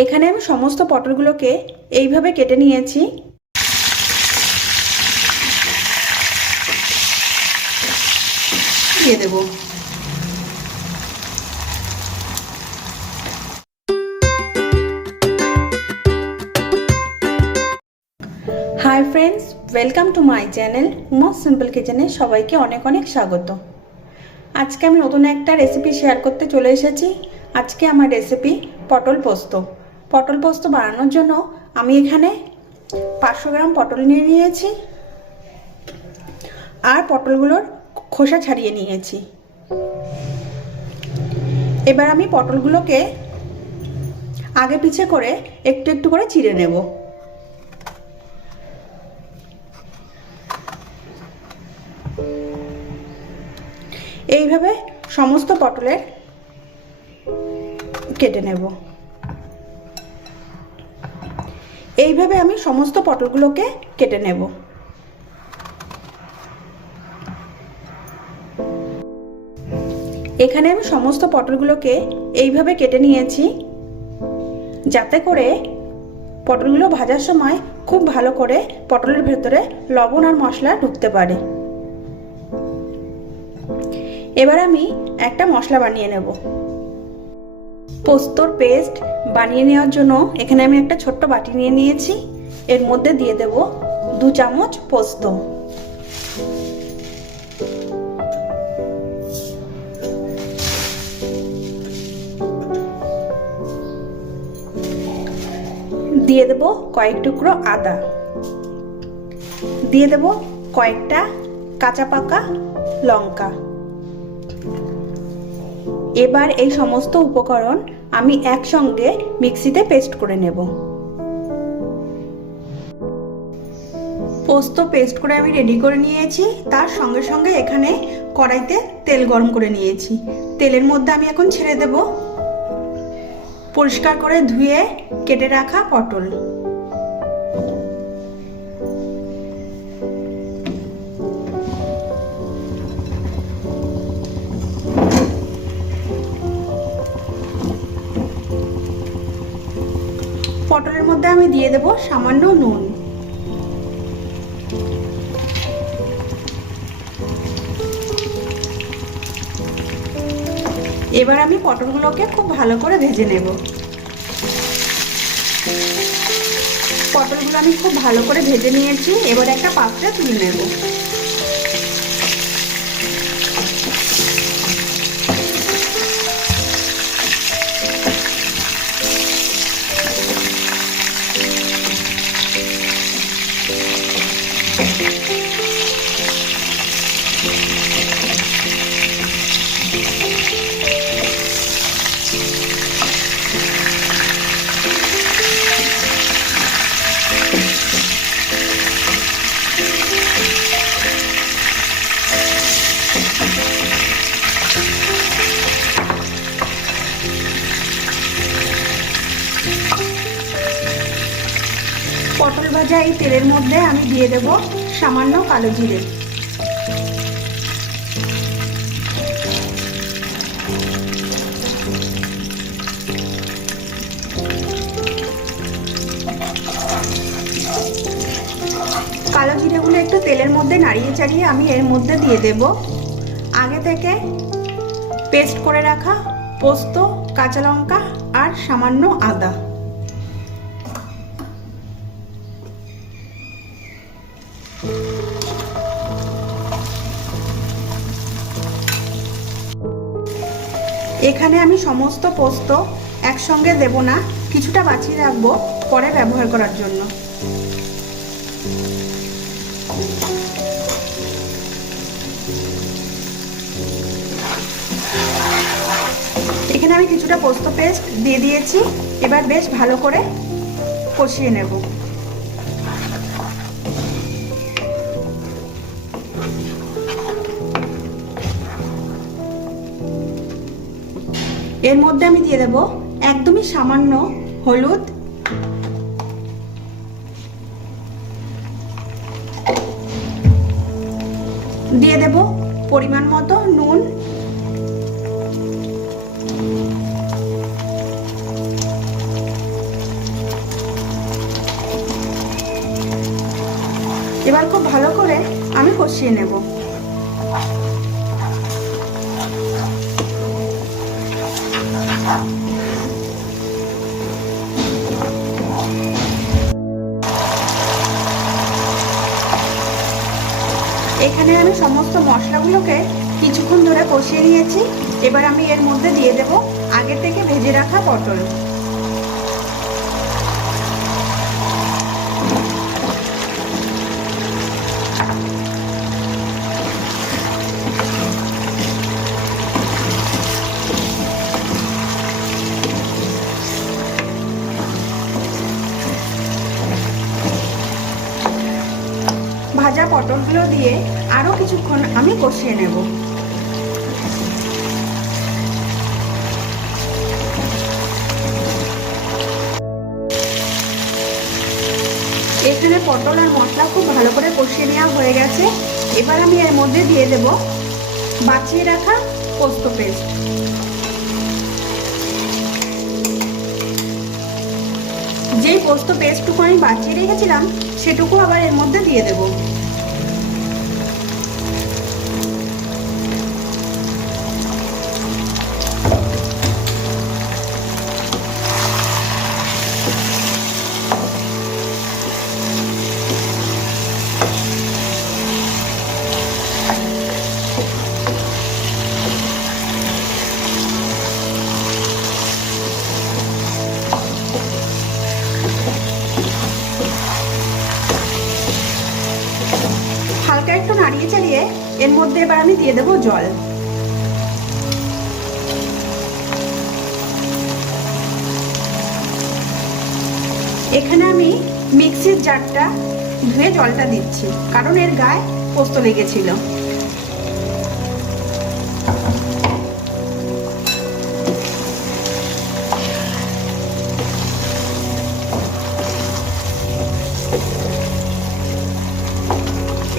এখানে আমি সমস্ত পটলগুলোকে এইভাবে কেটে নিয়েছি। দিয়ে দেব। Hi friends, welcome to my channel Uma's simple কিচেনে সবাইকে অনেক অনেক স্বাগত। আজকে আমি নতুন একটা রেসিপি শেয়ার করতে চলে এসেছি। আজকে আমার রেসিপি পটল পোস্ত। পটল পোস্ত বানানোর জন্য আমি এখানে 500 গ্রাম পটল নিয়ে নিয়েছি আর পটলগুলোর খোসা ছাড়িয়ে নিয়েছি। এবার আমি পটলগুলোকে আগে পিছে করে একটু একটু করে চিড়ে নেব। এইভাবে সমস্ত পটলের কেটে নেব। এইভাবে আমি সমস্ত পটলগুলোকে কেটে নেব। এখানে আমি সমস্ত পটলগুলোকে এইভাবে কেটে নিয়েছি, যাতে করে পটলগুলো ভাজার সময় খুব ভালো করে পটলের ভেতরে লবণ আর মশলা ঢুকতে পারে। এবার আমি একটা মশলা বানিয়ে নেব। পোস্তর পেস্ট বানিয়ে নেওয়ার জন্য এখানে আমি একটা ছোট্ট বাটি নিয়ে নিয়েছি। এর মধ্যে দিয়ে দেব 2 চামচ পোস্ত। দিয়ে দেব কয়েক টুকরো আদা। দিয়ে দেব কয়েকটা কাঁচা পাকা লঙ্কা। এবার এই সমস্ত উপকরণ আমি একসঙ্গে মিক্সিতে পেস্ট করে নেব। পোস্ত পেস্ট করে আমি রেডি করে নিয়েছি। তার সঙ্গে সঙ্গে এখানে কড়াইতে তেল গরম করে নিয়েছি। তেলের মধ্যে আমি এখন ছেড়ে দেব পরিষ্কার করে ধুয়ে কেটে রাখা পটল। পটলের মধ্যে আমি দিয়ে দেব সামান্য নুন। এবার আমি পটলগুলোকে খুব ভালো করে ভেজে নেব। পটলগুলো আমি খুব ভালো করে ভেজে নিয়েছি। এবার একটা পাত্রে তুলে নেব। পটল ভাজা এই তেলের মধ্যে আমি দিয়ে দেব সামান্য কালো জিরে। কালো জিরেগুলো একটু তেলের মধ্যে নাড়িয়ে চাড়িয়ে আমি এর মধ্যে দিয়ে দেব আগে থেকে পেস্ট করে রাখা পোস্ত, কাঁচা লঙ্কা আর সামান্য আদা। এখানে আমি সমস্ত পোস্ত একসঙ্গে দেব না, কিছুটা বাছিয়ে রাখবো পরে ব্যবহার করার জন্য। এখানে আমি কিছুটা পোস্ত পেস্ট দিয়ে দিয়েছি। এবার বেশ ভালো করে কষিয়ে নেব। এর মধ্যে আমি দিয়ে দেব একদমই সামান্য হলুদ, দিয়ে দেব পরিমাণ মতো নুন, এবার খুব ভালো করে আমি কষিয়ে নেব। এখানে আমি সমস্ত মশলাগুলোকে কিছুক্ষণ ধরে কষিয়ে নিয়েছি। এবার আমি এর মধ্যে দিয়ে দেব আগে থেকে ভেজে রাখা পটল। ভাজা পটলগুলো দিয়ে আরো কিছুক্ষণ আমি কষিয়ে নেব। এখানে পটল আর মশলা খুব ভালো করে কষিয়ে নেওয়া হয়ে গেছে। এবার আমি এর মধ্যে দিয়ে দেব বাছিয়ে রাখা পোস্ত পেস্ট। যেই পোস্ত পেস্টটুকু আমি বাছিয়ে রেখেছিলাম সেটুকু আবার এর মধ্যে দিয়ে দেব। হালকা একটু নাড়িয়ে চালিয়ে এর মধ্যে এবার আমি দিয়ে দেব জল। এখানে আমি মিক্সির জারটা ধুয়ে জলটা দিচ্ছি, কারণ এর গায়ে পোস্ত লেগেছিল।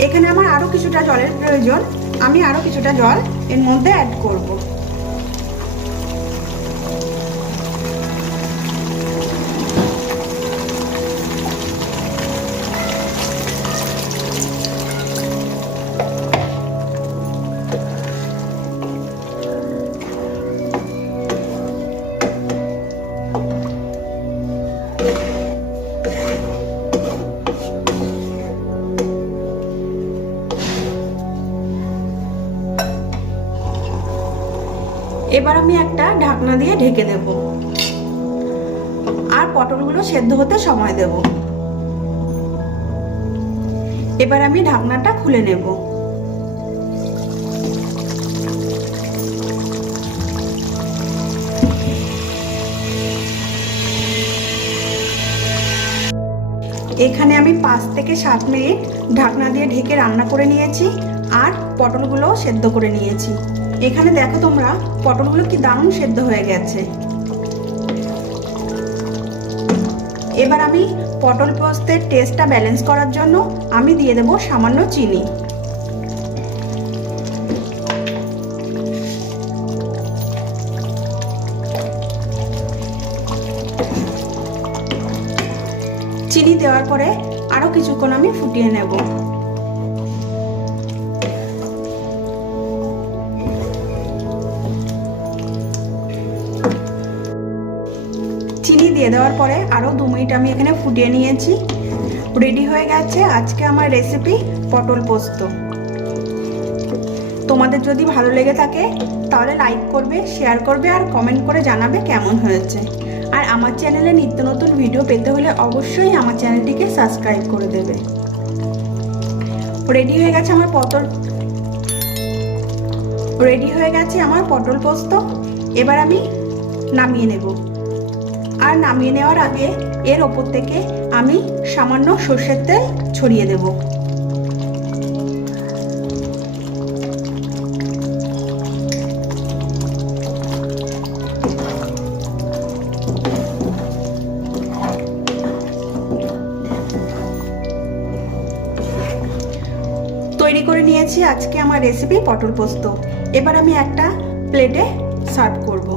এখানে আমার আরো কিছুটা জলের প্রয়োজন, আমি আরো কিছুটা জল এর মধ্যে অ্যাড করব। এবার আমি একটা ঢাকনা দিয়ে ঢেকে দেব আর পটলগুলো সেদ্ধ হতে সময় দেব। এবার আমি ঢাকনাটা খুলে নেব। এখানে আমি 5 থেকে 7 মিনিট ঢাকনা দিয়ে ঢেকে রান্না করে নিয়েছি আর পটলগুলো সেদ্ধ করে নিয়েছি। এখানে দেখো তোমরা পটলগুলো কি দারুণ সেদ্ধ হয়ে গেছে। এবার আমি পটল পোস্তের টেস্টটা ব্যালেন্স করার জন্য আমি দিয়ে দেব সামান্য চিনি। চিনি দেওয়ার পরে আরো কিছুক্ষণ আমি ফুটিয়ে নেব। চিনি দিয়ে দেওয়ার পরে আরো 2 মিনিট আমি এখানে ফুটিয়ে নিয়েছি। রেডি হয়ে গেছে আজকে আমার রেসিপি পটল পোস্ত। তোমাদের যদি ভালো লেগে থাকে তাহলে লাইক করবে, শেয়ার করবে আর কমেন্ট করে জানাবে কেমন হয়েছে। আর আমার চ্যানেলে নিত্য নতুন ভিডিও পেতে হলে অবশ্যই আমার চ্যানেলটিকে সাবস্ক্রাইব করে দেবে। রেডি হয়ে গেছে আমার পটল পোস্ত। এবার আমি নামিয়ে নেব। আর নামিয়ে নেওয়ার আগে এর ওপর থেকে আমি সামান্য সরষের তেল ছড়িয়ে দেব। তৈরি করে নিয়েছি আজকে আমার রেসিপি পটল পোস্ত। এবার আমি একটা প্লেটে সার্ভ করব।